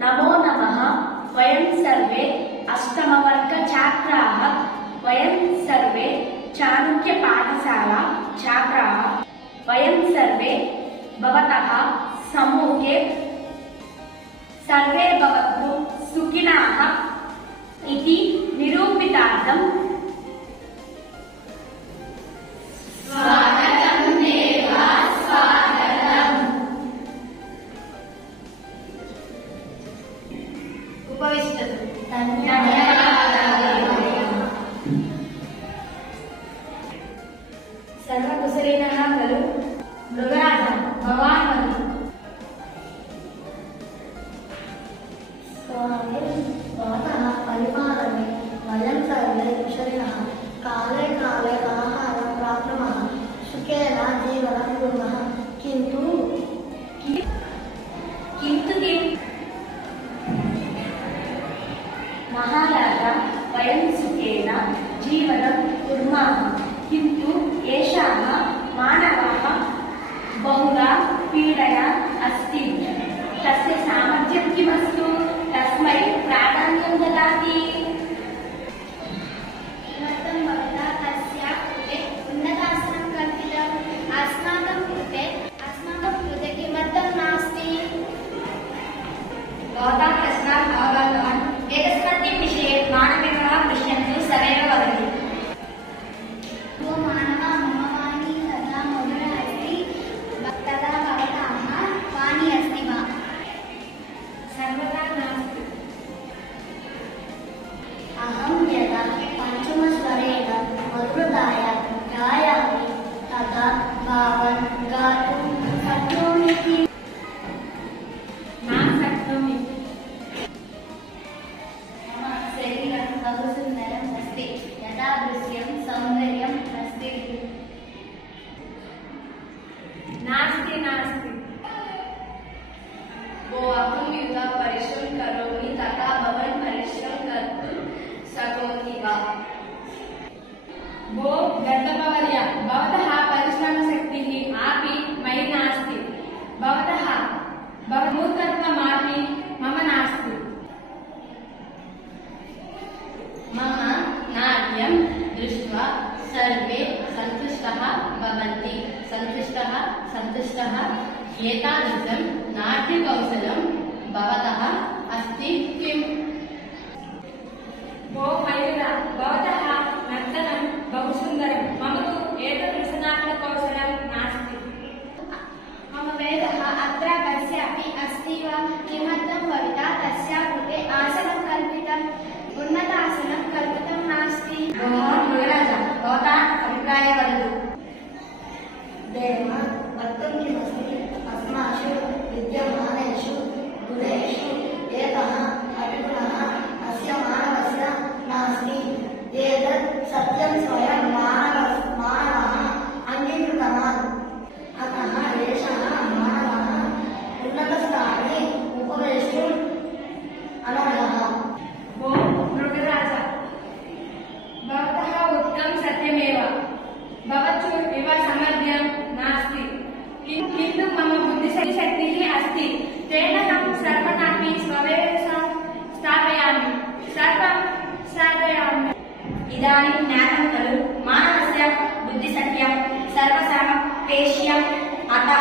नमो नमः। वयं सर्वे अष्टमवर्ग छात्राः। वयं सर्वे चाणक्य पाठशाला छात्राः। वयं सर्वे भवतः समूहे सर्वे भवन्तु सुखिनः इति निरूपितार्थं स्वागतं देवा स्वागतम्। उपविशतु। सर्वकुशलिनः खलु? मृगराज भवान् वदतु। भवतः परिपालने वयं सर्वे कुशलिनः। काले काले आहारं प्राप्नुमः, सुखेन जीवनं कुर्मः। किन्तु महाराज, वयं सुखेन जीवनं कुर्मः, किन्तु एषः मानवः बहुधा पीडया अस्ति। तस्य सामर्थ्यं किमस्तु? तस्मै प्राधान्यं ददाति। किमर्थं भवता तस्य कृते उन्नतासनं कल्पितम्? अस्माकं कृते किमर्थं नास्ति? भवता प्रश्नम् अवगतवान्? एतस्मिन् विषये मानवेभ्यः पृच्छन्तु, सदैव वदति। वो मानवः मम वाणी तथा मधुरा अस्ति, तदा भवताः वाणी अस्ति वा? सर्वदा नास्ति। अहं यदा पञ्चमस्वरेण मधुरताया गायामि तदा भावं गातुं शक्नोमि। न शक्नोमि। मम शरीरं बहु सुन्दरम् अस्ति, यदा दृश्यं सौन्दर्यम् अस्ति। नास्ति नास्ति। वो अहं यदा परिश्रमं करोमि तथा भवान् परिश्रमं कर्तुं शक्नोति वा? भो गतवर्य, भवतः परिश्रमशक्तिः अपि मयि नास्ति। भवतः मूर्खत्वमपि मम नास्ति। मम नाट्यं दृष्ट्वा सर्वे सन्तुष्टः भवन्ति। सन्तुष्टः एतादृशं नाट्यकौशलं भवतः अस्ति किम्? भो मयूर, भवतः नर्तनं बहु सुन्दरं। मम तु एतदृशनाट्यकौशलं नास्ति। मम वेदः अत्र कस्यापि अस्ति वा? किमर्थं भविता तस्या कृते आसनं कल्पितम्? उन्नतासनं कल्पितं नास्ति। मृगराज, भवतः अभिप्रायं वदतु। देव वक्तुं किमस्ति? अस्मासु विद्यमानेषु गुणेषु एकः अपि गुणः अस्य मानवस्य नास्ति। एतत् सत्यं स्वयं मानवः अङ्गीकृतवान्। अतः एषः मानवः उन्नतस्थाने उपवेष्टुम् अनर्हः। भो मृगराज, भवतः उक्तं सत्यमेव। भवतु इव सामर्थ्यं नास्ति, किन्तु मम बुद्धिशक्तिः अस्ति। तेन अहं सर्वदापि स्ववेश स्थापयामि, सर्वं साधयामि। इदानीं ज्ञातं खलु मानवस्य बुद्धिशक्त्या सर्वसापेक्ष्यम्। अतः